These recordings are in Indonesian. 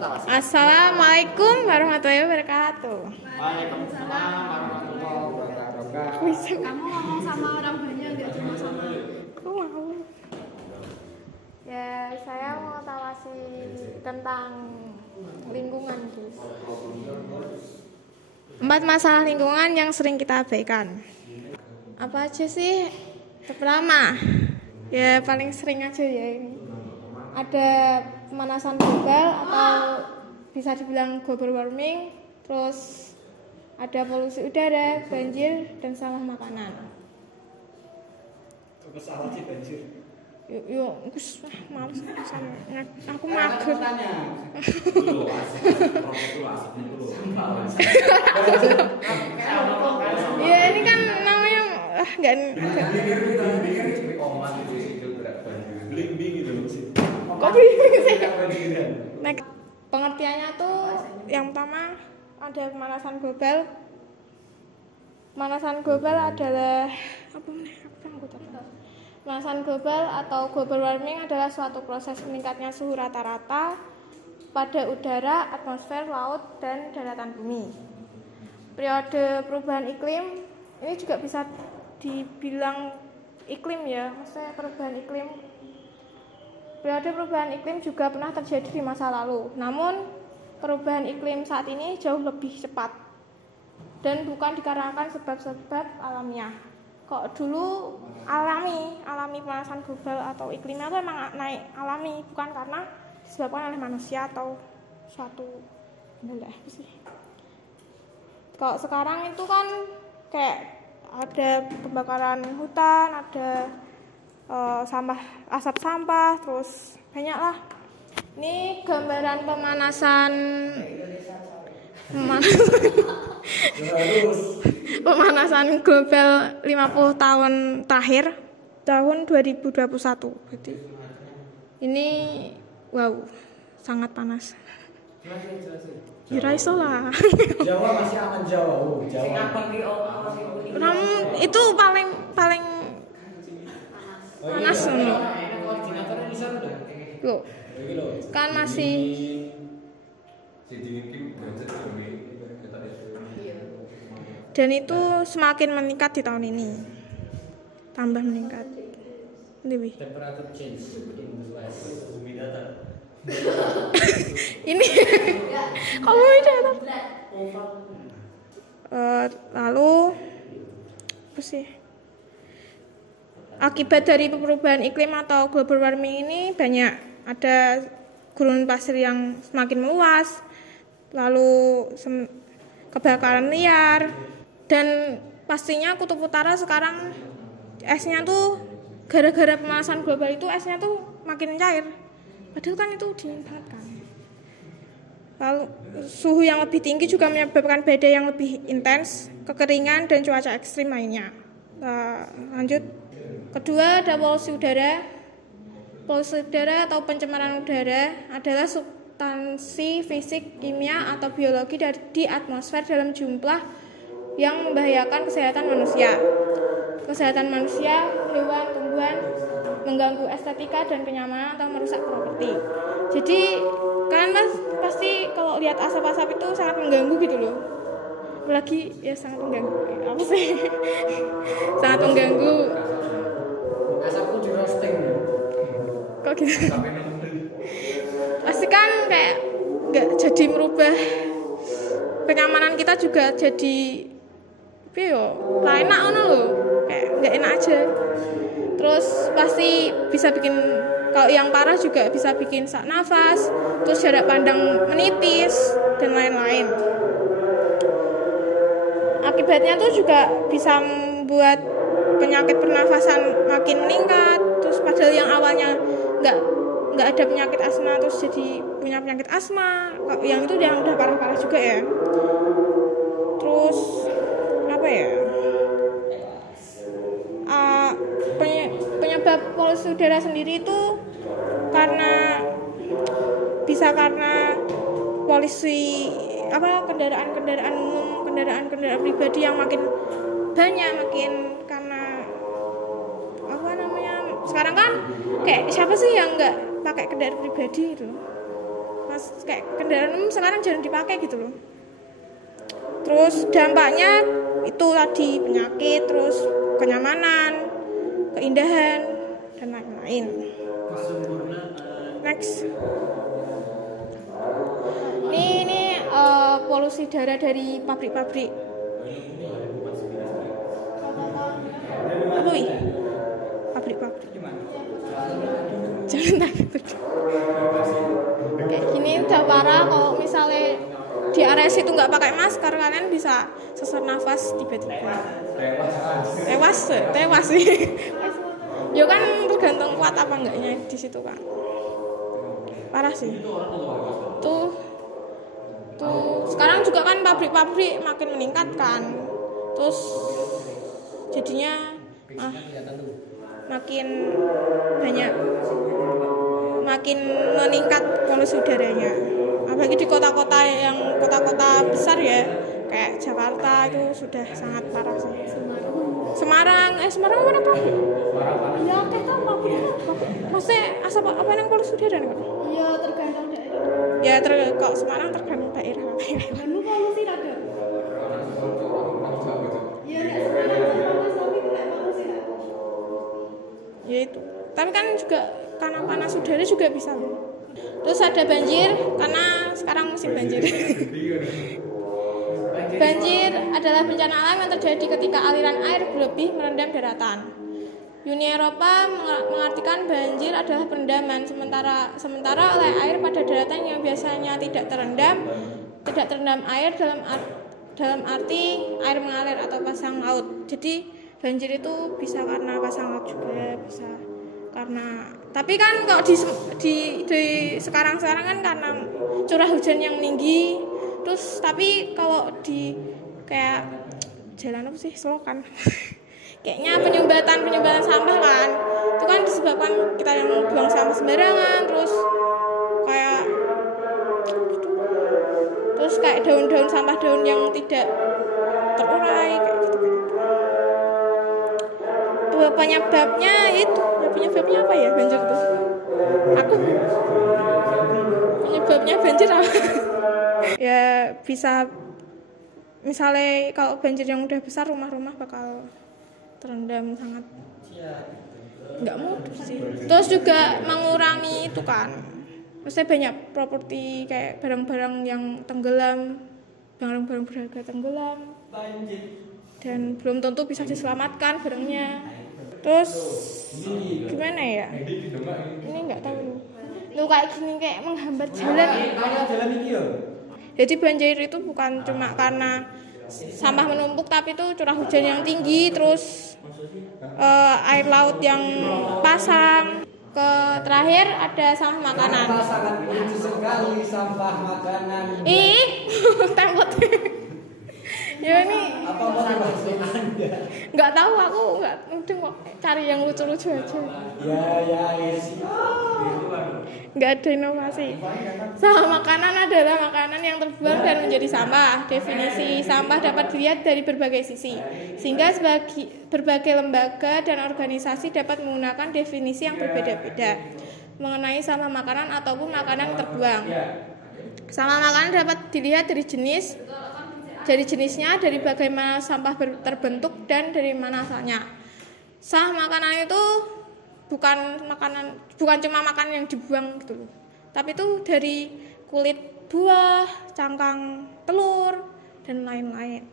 Assalamualaikum warahmatullahi wabarakatuh. Waalaikumsalam warahmatullahi wabarakatuh. Kamu ngomong sama orang banyak, nggak cuma sama Aku mau. Ya, saya mau tawasi tentang lingkungan, guys. 4 masalah lingkungan yang sering kita abaikan. Apa aja sih? Pertama, ya paling sering aja ya ini. Ada pemanasan global atau bisa dibilang global warming, terus ada polusi udara, banjir, dan sampah makanan. Apa salah sih banjir? Yuk, males sama aku mager. Ya ini kan namanya enggak kok bingung sih? Next, pengertiannya tuh yang pertama ada pemanasan global. Pemanasan global adalah pemanasan global atau global warming adalah suatu proses meningkatnya suhu rata-rata pada udara, atmosfer, laut, dan daratan bumi. Periode perubahan iklim ini juga bisa dibilang iklim ya, maksudnya perubahan iklim. Periode perubahan iklim juga pernah terjadi di masa lalu. Namun, perubahan iklim saat ini jauh lebih cepat dan bukan dikarenakan sebab-sebab alamiah. Kok dulu alami pemanasan global atau iklimnya itu emang naik alami, bukan karena disebabkan oleh manusia atau suatu benda apa sih. Kok sekarang itu kan kayak ada pembakaran hutan, ada asap sampah, terus banyak lah. Ini gambaran pemanasan global 50 tahun terakhir, tahun 2021 gitu. Ini wow, sangat panas. Jelasin lah. Jawa masih aman Jawa. Itu paling panas loh. Loh, kan masih dan itu semakin meningkat di tahun ini, tambah meningkat. Lebih. Temperature change in the west. Ini kamu datang. Lalu apa sih? Akibat dari perubahan iklim atau global warming ini banyak. Ada gurun pasir yang semakin meluas, lalu kebakaran liar, dan pastinya kutub utara sekarang esnya tuh gara-gara pemanasan global itu esnya tuh makin cair. Padahal kan itu dingin banget kan. Lalu suhu yang lebih tinggi juga menyebabkan badai yang lebih intens, kekeringan, dan cuaca ekstrim lainnya. Lanjut. Kedua, ada polusi udara. Polusi udara atau pencemaran udara adalah substansi fisik, kimia, atau biologi di atmosfer dalam jumlah yang membahayakan kesehatan manusia. Kesehatan manusia, hewan, tumbuhan, mengganggu estetika dan kenyamanan atau merusak properti. Jadi kalian pasti kalau lihat asap-asap itu sangat mengganggu gitu loh. Apalagi ya sangat mengganggu. Apa sih? Sangat mengganggu. Asapku di roasting. Kok gitu? Pasti kan kayak nggak jadi merubah kenyamanan kita juga jadi enak ono loh, kayak nggak enak aja. Terus pasti bisa bikin, kalau yang parah juga bisa bikin sak nafas, terus jarak pandang menipis dan lain-lain. Akibatnya tuh juga bisa membuat penyakit pernafasan makin meningkat. Terus padahal yang awalnya nggak ada penyakit asma terus jadi punya penyakit asma, yang itu yang udah parah-parah juga ya. Terus apa ya? Penyebab polusi udara sendiri itu karena polusi kendaraan umum, kendaraan pribadi yang makin banyak, karena sekarang kan kayak siapa sih yang nggak pakai kendaraan pribadi itu, kayak kendaraan umum sekarang jarang dipakai gitu loh. Terus dampaknya itu tadi penyakit, terus kenyamanan, keindahan dan lain-lain. Next. Ini polusi udara dari pabrik-pabrik. Apa wih? Pabrik-pabrik. Jangan takut. Kayak gini udah parah. Kalau misalnya di area situ nggak pakai masker, kalian bisa sesak nafas tiba-tiba. Tewas sih. Ya kan tergantung kuat apa enggaknya di situ kan. Parah sih. Tuh sekarang juga kan pabrik-pabrik makin meningkat kan. Terus jadinya makin banyak, makin meningkat polusi udaranya. Apalagi di kota-kota besar ya, kayak Jakarta itu sudah sangat parah sih. Semarang mana tuh? Ya kayak apa? Maksudnya asap apa yang polusi udara nih? Ya tergantung daerah. Ya kalau Semarang tergantung daerah. Bandung polusi ada. Ya nek Semarang panas tapi kena polusi ada. Ya itu. Tapi kan juga karena panas udara juga bisa loh. Terus ada banjir karena sekarang musim banjir. Banjir adalah bencana alam yang terjadi ketika aliran air berlebih merendam daratan. Uni Eropa mengartikan banjir adalah perendaman, sementara oleh air pada daratan yang biasanya tidak terendam air dalam arti air mengalir atau pasang laut. Jadi banjir itu bisa karena pasang laut juga, bisa karena, tapi kan kalau di sekarang kan karena curah hujan yang tinggi. Terus tapi kalau di kayak jalan apa sih, selokan kayaknya penyumbatan sampah kan, itu kan disebabkan kita yang buang sampah sembarangan, terus kayak daun-daun sampah, daun yang tidak terurai kayak gitu. Penyebabnya apa ya banjir tuh? Penyebabnya banjir apa? Ya bisa misalnya kalau banjir yang udah besar, rumah-rumah bakal terendam sangat, nggak mudah sih. Terus juga mengurangi itu kan, maksudnya banyak properti kayak barang-barang yang tenggelam, barang-barang berharga tenggelam dan belum tentu bisa diselamatkan barangnya. Terus gimana ya, ini nggak tahu lu kayak gini kayak menghambat jalan. Jadi banjir itu bukan cuma karena sampah menumpuk, tapi itu curah hujan yang tinggi, terus air laut yang pasang. Terakhir ada sampah makanan. Sangat lucu sekali sampah makanan. Template. Ya ini. Apa motivasi Anda? Nggak tahu, aku nggak kok cari yang lucu-lucu aja. Ya sih. Nggak ada inovasi. Sampah makanan adalah makanan yang terbuang dan menjadi sampah. Definisi sampah dapat dilihat dari berbagai sisi, sehingga berbagai lembaga dan organisasi dapat menggunakan definisi yang berbeda-beda mengenai sampah makanan ataupun makanan terbuang. Sampah makanan dapat dilihat dari jenisnya, dari bagaimana sampah terbentuk, dan dari mana asalnya. Sampah makanan itu bukan cuma makanan yang dibuang gitu loh, tapi itu dari kulit buah, cangkang telur dan lain-lain.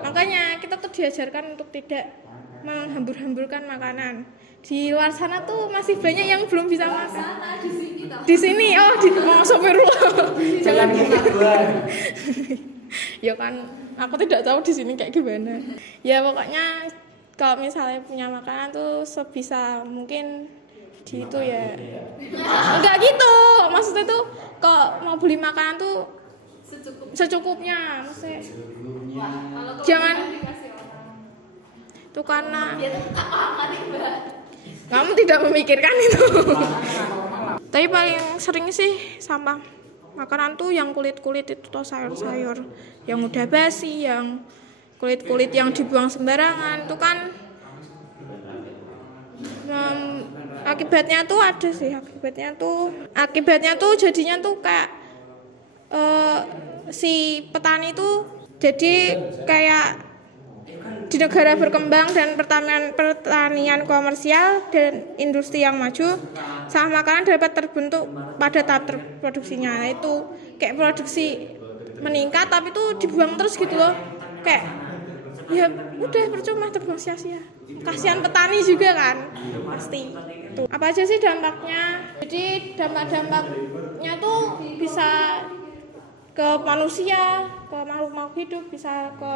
Makanya kita tuh diajarkan untuk tidak menghambur-hamburkan makanan. Di luar sana tuh masih banyak yang belum bisa makan. Di sini mau sopir jangan ya kan, aku tidak tahu di sini kayak gimana. Ya pokoknya kalau misalnya punya makanan tuh sebisa mungkin di itu ya. Enggak gitu. Maksudnya tuh kalau mau beli makanan tuh secukupnya. Maksudnya jangan itu karena kamu tidak memikirkan itu. Tapi paling sering sih sampah makanan tuh yang kulit-kulit itu atau sayur-sayur yang udah basi, yang kulit-kulit yang dibuang sembarangan itu kan akibatnya tuh ada sih, akibatnya tuh jadinya tuh kayak si petani itu jadi kayak di negara berkembang dan pertanian komersial dan industri yang maju, sawah makanan dapat terbentuk pada tahap terproduksinya. Nah, itu kayak produksi meningkat tapi itu dibuang terus gitu loh. Kayak ya udah percuma, terbuang sia-sia. Kasihan petani juga kan. Pasti. Tuh. Apa aja sih dampaknya? Jadi dampak-dampaknya tuh bisa ke manusia, ke makhluk hidup, bisa ke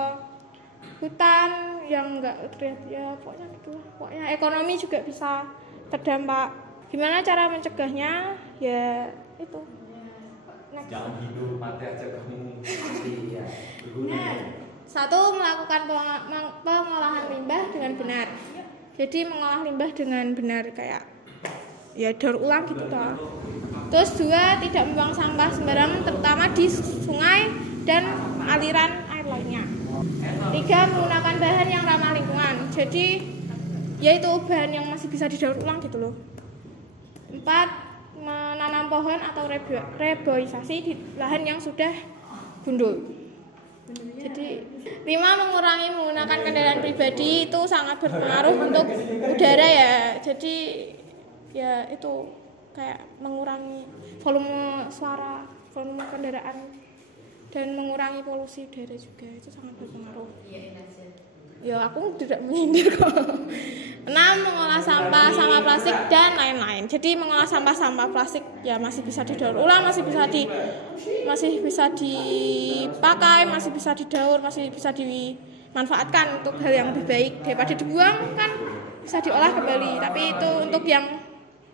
hutan yang enggak terlihat ya pokoknya gitu. Pokoknya ekonomi juga bisa terdampak. Gimana cara mencegahnya? Ya itu. Next. Jangan hidup mati aja kamu. Iya. Satu, melakukan pengolahan limbah dengan benar. Jadi mengolah limbah dengan benar kayak ya daur ulang gitu toh. Terus dua, tidak membuang sampah sembarangan terutama di sungai dan aliran air lainnya. Tiga, menggunakan bahan yang ramah lingkungan. Jadi yaitu bahan yang masih bisa didaur ulang gitu loh. Empat, menanam pohon atau reboisasi di lahan yang sudah gundul. Jadi 5, mengurangi menggunakan kendaraan pribadi, itu sangat berpengaruh untuk udara ya. Jadi ya itu kayak mengurangi volume suara, volume kendaraan dan mengurangi polusi udara juga, itu sangat berpengaruh. Ya aku tidak menyindir kok. 6, mengolah sampah plastik dan lain-lain. Jadi mengolah sampah plastik ya masih bisa didaur ulang, masih bisa dipakai, masih bisa didaur, masih bisa dimanfaatkan untuk hal yang lebih baik daripada dibuang kan, bisa diolah kembali. Tapi itu untuk yang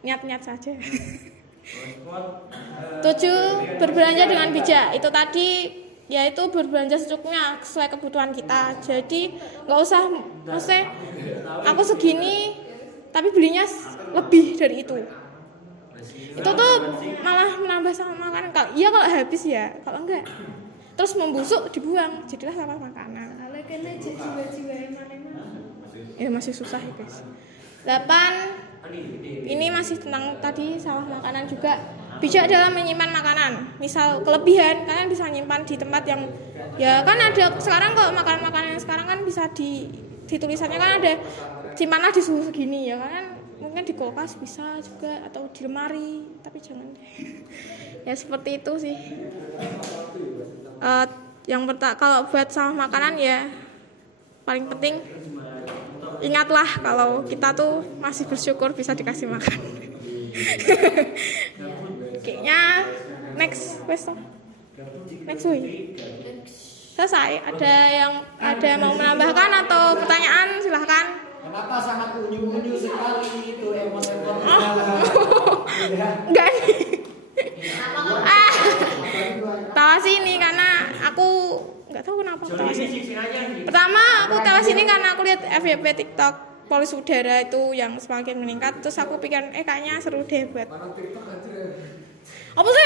niat-niat saja. 7, berbelanja dengan bijak. Itu tadi yaitu berbelanja secukupnya sesuai kebutuhan kita. Jadi nggak usah maksudnya aku segini tapi belinya lebih dari itu tuh malah menambah sampah makanan. Kalau habis ya, kalau enggak terus membusuk dibuang, jadilah sampah makanan. Kalau kena jiwa-jiwa Ya masih susah ya guys. 8, ini masih tentang tadi sampah makanan juga. Bijak dalam menyimpan makanan. Misal kelebihan, kalian bisa nyimpan di tempat yang ya kan ada sekarang kalau makanan sekarang kan bisa di tulisannya kan ada simpanlah di suhu segini ya kan. Mungkin di kulkas bisa juga atau di lemari, tapi jangan deh. Ya seperti itu sih. Kalau buat sampah makanan ya paling penting ingatlah kalau kita tuh masih bersyukur bisa dikasih makan. Kayaknya next question. Next week. Selesai. Ada mau menambahkan atau pertanyaan silahkan. Kenapa sangat unyu-unyu sekali itu emot-emot? Enggak nih. Tawa sini karena aku nggak tahu kenapa tawa sini. Pertama aku tawa sini karena aku lihat FYP TikTok polusi udara itu yang semakin meningkat, terus aku pikir kayaknya seru deh buat apa sih?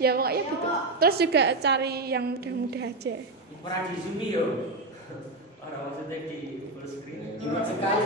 Ya pokoknya gitu. Terus juga cari yang mudah-mudah aja. Pernah di Zoom yo. Orang maksudnya di full screen. Ingat sekali.